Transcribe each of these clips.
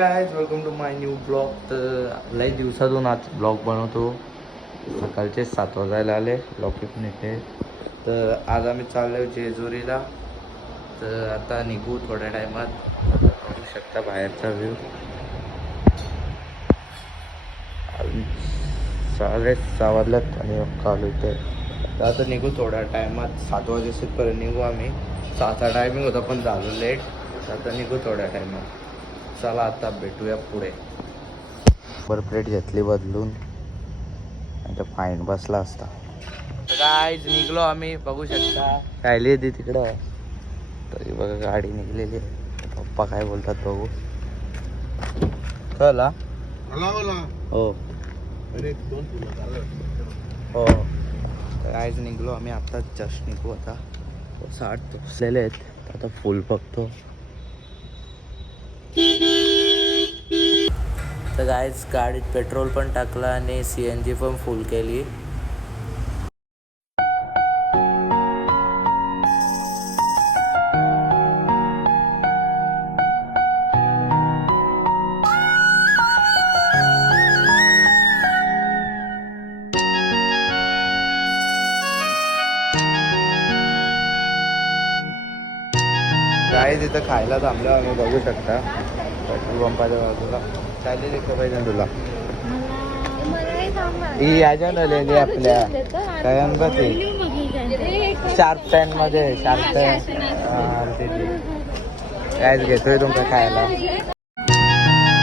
Guys, welcome to my new blog. तर लई दिवसातून आज ब्लॉग बनवतो. सकाळचे 7 वाजायला आले. लोकेशन इथे. तर आज आम्ही चाललो जेजुरीला. तर आता निघू थोड्या टायमात. बघू शकता बाहेरचा व्ह्यू. 6:30 वाजल्यात आणि चालू इथे. तर आता निघू थोड्या टायमात. 7 वाजेपर्यंत निघू आम्ही. 6चा टायमिंग होता पण झालं लेट. तर आता निघू थोड्या टायमात. चला आता भेटूया पुढे. नंबर प्लेट घेतली बदलून. आता फाईन बसला असता. गाईज निघलो आम्ही. बघू शकता कायली येते तिकडं. तरी बघा गाडी निघलेली आहे. पप्पा काय बोलतात बघू. चला हो हो. गाईज निघलो आम्ही आता. जस्ट निघू आता. 60 पोचलेले आहेत. आता फुल बघतो. तर गाईज गाडीत पेट्रोल पण टाकलं आणि CNG पण फुल केली. गाईज इथं खायला थांबलो आम्ही. बघू शकता पेट्रोल पंपाच्या बाजूला. चालेल का पाहिजे तुला. ही याच्या नलेली आपल्या काय शार्प टॅन मध्ये. शार्प टॅन कायच घेतोय तुमचा खायला.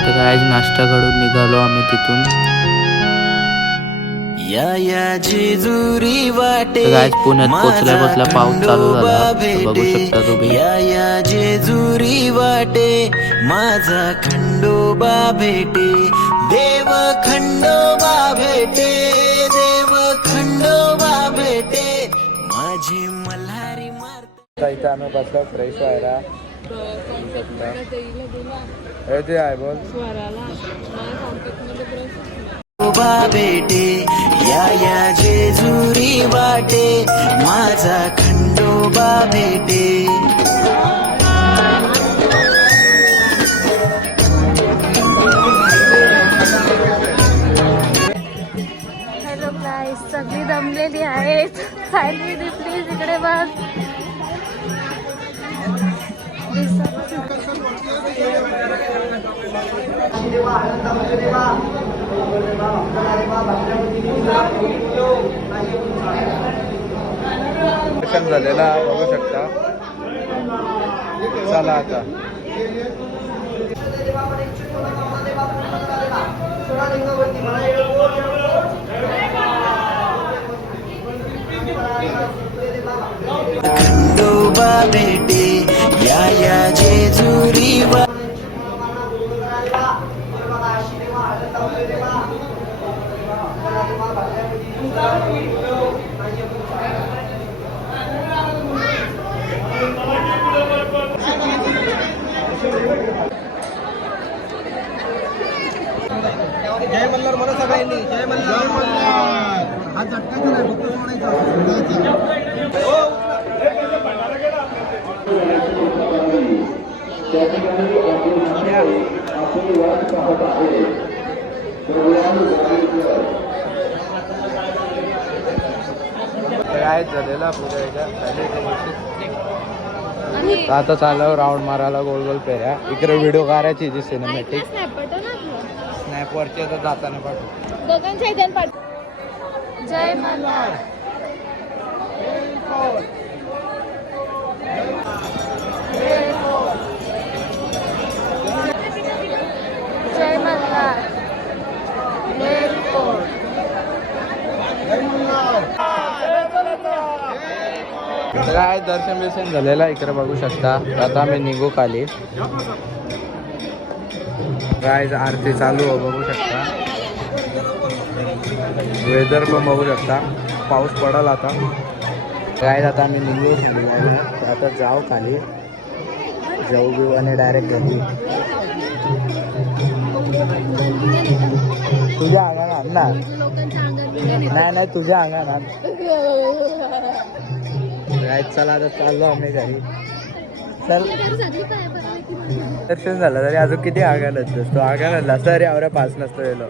तर कायच नाश्ता करून निघालो आम्ही तिथून. या जेजुरी वाटे गाइस पुण्यात पोचल्या पाऊस चालू झाला. बघू शकता तुम्ही. या जेजुरी वाटे माझा खंडोबा भेटे. देव खंडोबा भेटे. देव खंडोबा भेटे. माझी मल्हारी मारते. इथं आम्ही बसलो फ्रेश व्हायला. ते आहे बोल. भेटे या जेजुरी वाटे माझा खंडोबा भेटे. हॅलो गाईस, सगळी दमलेली आहेत. फायनली प्लीज इकडे बघ. दर्शन झालेला बघू शकता. चला आता. खंडोबा भेटे या जेजुरी वा. जय मल्हार म्हणा सगळ्यांनी. जय मल्हार. हा झटका नाही फक्त सोडायचा. काय झालेला पुढे आता चालू राऊंड मारायला गोल गोल फेऱ्या. इकडे व्हिडिओ काढायची जी सिनेमॅटिक. स्नॅपवरची आता जाताना पाठवू. दोघांच्या इथे पाठ. जय मल्हार. जय मल्हार. काय दर्शन बिर्शन झालेला इकडे बघू शकता. आता आम्ही निघू खाली. काय आरती चालू हो बघू शकता. वेदर पण बघू शकता. पाऊस पडल आता. काय आता आम्ही निघू. आता जाऊ खाली. जाऊ बिऊ आणि डायरेक्ट घरी. तुझ्या अंगात आणणार नाही तुझ्या अंगात. चला आता चाललो आम्ही घरी. चल दर्शन झालं तरी अजून किती आगायला तो आगायला असतं तरी आवऱ्या पास नसतो गेलो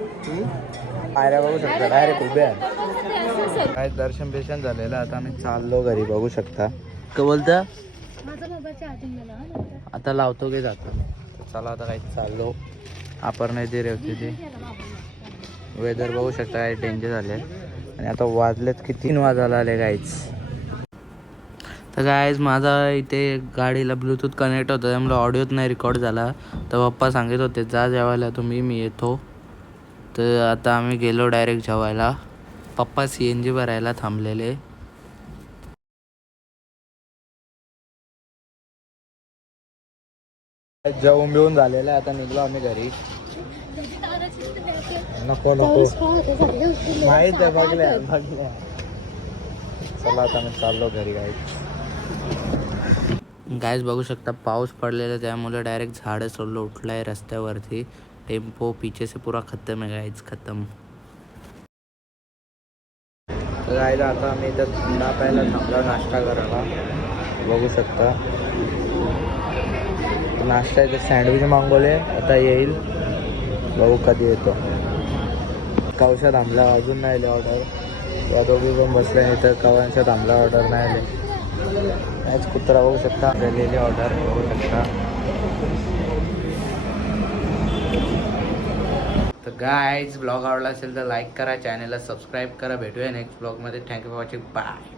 पायऱ्या बघू शकता डायरेक्ट उभे आहे काय दर्शन बिर्शन झालेलं आता आम्ही चाललो घरी बघू शकता का बोलता आता लावतो की जातो चला आता काही चाललो आपण नाही ते रेवते ते वेदर बघू शकता काय डेंजर झाले आणि आता वाजलेत की 3 वाजायला आले काहीच तर गाईज माझा इथे गाडीला ब्लूटूथ कनेक्ट होतं त्यामुळे ऑडिओच नाही रेकॉर्ड झाला तर पप्पा सांगत होते जा जेवायला तुम्ही मी येतो तर आता आम्ही गेलो डायरेक्ट जेवायला पप्पा CNG भरायला थांबलेले जेवून बिवून झालेलं आहे आता निघलो आम्ही घरी नको माहित आहे बघल्या चला आता मी चाललो घरी गाईज बघू शकता पाऊस पडलेला त्यामुळे डायरेक्ट झाडं सोडलं उठलाय रस्त्यावरती टेम्पो पीछे से पूरा खत्म है गाईज खत्म गाईज आता आम्ही इथं थंडा प्यायला थांबला नाश्ता करायला बघू शकता नाश्ता इथे सँडविच मागवले आता येईल बघू कधी येतो कवशा थांबला अजून नाही आले ऑर्डर या दोघी पण बसले नाही तर कवांच्या थांबला ऑर्डर नाही आले ॲज कुत्रा बघू शकता गेलेली ऑर्डर बघू शकता तर गाईज ब्लॉग आवडला असेल तर लाईक करा चॅनलला सबस्क्राईब करा भेटूया नेक्स्ट ब्लॉगमध्ये थँक्यू फॉर वॉचिंग बाय